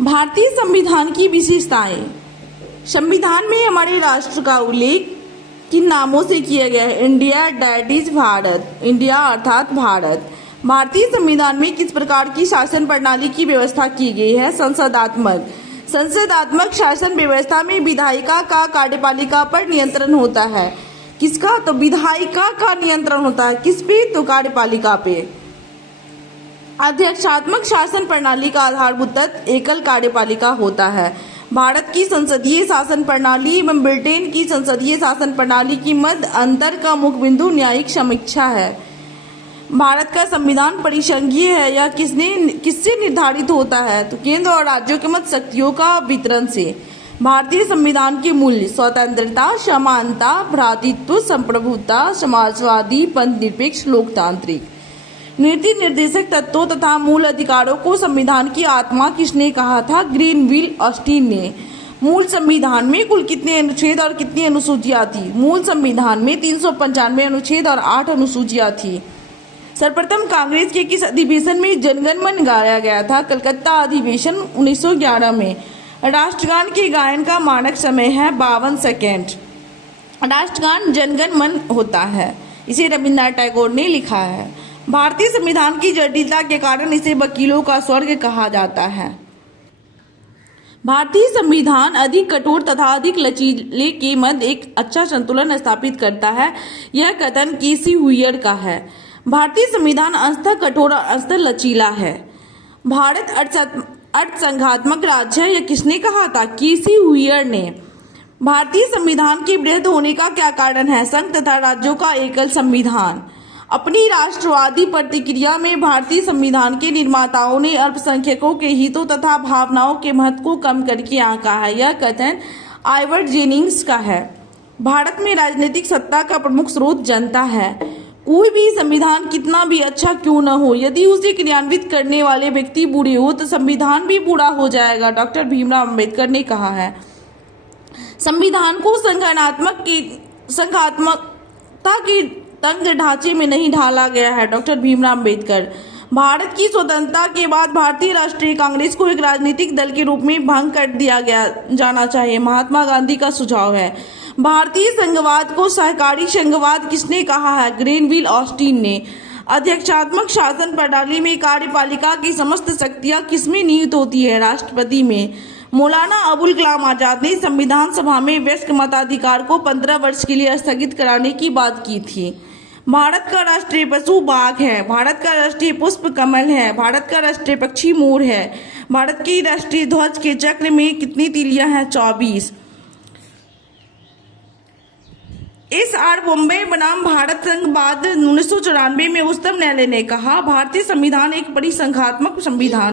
भारतीय संविधान की विशेषताएं। संविधान में हमारे राष्ट्र का उल्लेख किन नामों से किया गया है? India, that is Bharat. India अर्थात भारत। भारतीय संविधान में किस प्रकार की शासन प्रणाली की व्यवस्था की गई है? संसदात्मक। संसदात्मक शासन व्यवस्था में विधायिका का कार्यपालिका पर नियंत्रण होता है। किसका? तो विधायिका का नियंत्रण होता है। किस पे? तो कार्यपालिका पे। अध्यक्षात्मक शासन प्रणाली का आधारभूत तत्व एकल कार्यपालिका होता है। भारत की संसदीय शासन प्रणाली एवं ब्रिटेन की संसदीय शासन प्रणाली की मध्य अंतर का मुख्य बिंदु न्यायिक समीक्षा है। भारत का संविधान परिसंघीय है। यह किससे निर्धारित होता है? तो केंद्र और राज्यों के मध्य शक्तियों का वितरण से। भारतीय संविधान के मूल्य स्वतंत्रता, समानता, भ्रातृत्व, संप्रभुता, समाजवादी, पंथनिरपेक्ष, लोकतांत्रिक। नीति निर्देशक तत्वों तथा मूल अधिकारों को संविधान की आत्मा किसने कहा था? ग्रीनविल ऑस्टिन ने। मूल संविधान में कुल कितने अनुच्छेद और कितनी अनुसूचियां थी? मूल संविधान में 395 अनुच्छेद और 8 अनुसूचियां थी। सर्वप्रथम कांग्रेस के किस अधिवेशन में जनगण मन गाया गया था? कलकत्ता अधिवेशन 1911 में। राष्ट्रगान के गायन का मानक समय है 52 सेकेंड। राष्ट्रगान जनगण मन होता है। इसे रविन्द्रनाथ टैगोर ने लिखा है। भारतीय संविधान की जटिलता के कारण इसे वकीलों का स्वर्ग कहा जाता है। भारतीय संविधान अधिक कठोर तथा अधिक लचीले के मध्य एक अच्छा संतुलन स्थापित करता है। यह कथन केसी हुइयर का है। भारतीय संविधान अंशतः कठोर और अंशतः लचीला है। भारत अर्थसंघात्मक राज्य है। यह किसने कहा था? केसी हुइयर ने। भारतीय संविधान के वृहद होने का क्या कारण है? संघ तथा राज्यों का एकल संविधान। अपनी राष्ट्रवादी प्रतिक्रिया में भारतीय संविधान के निर्माताओं ने अल्पसंख्यकों के हितों तथा भावनाओं के महत्व को कम करके आंका है। यह कथन आइवर जेनिंग्स का है। भारत में राजनीतिक सत्ता का प्रमुख स्रोत जनता है। कोई भी संविधान कितना भी अच्छा क्यों न हो, यदि उसे क्रियान्वित करने वाले व्यक्ति बुरे हो तो संविधान भी बुरा हो जाएगा। डॉक्टर भीमराव अंबेडकर ने कहा है। संविधान को संघात्मकता के तंग ढांचे में नहीं ढाला गया है। डॉक्टर भीमराव अंबेडकर। भारत की स्वतंत्रता के बाद भारतीय राष्ट्रीय कांग्रेस को एक राजनीतिक दल के रूप में भंग कर दिया जाना चाहिए। महात्मा गांधी का सुझाव है। भारतीय संघवाद को सहकारी संघवाद किसने कहा है? ग्रेनविल ऑस्टिन ने। अध्यक्षात्मक शासन प्रणाली में कार्यपालिका की समस्त शक्तियां किसमें निहित होती है? राष्ट्रपति में। मौलाना अबुल कलाम आजाद ने संविधान सभा में वयस्क मताधिकार को 15 वर्ष के लिए स्थगित कराने की बात की थी। भारत का राष्ट्रीय पशु बाघ है। भारत का राष्ट्रीय पुष्प कमल है। भारत का राष्ट्रीय पक्षी मोर है। भारत के राष्ट्रीय ध्वज के चक्र में कितनी तीलियां हैं? 24। एस.आर. बॉम्बे बनाम भारत संघ बाद 1994 में उच्चतम न्यायालय ने कहा भारतीय संविधान एक परिसंघात्मक संविधान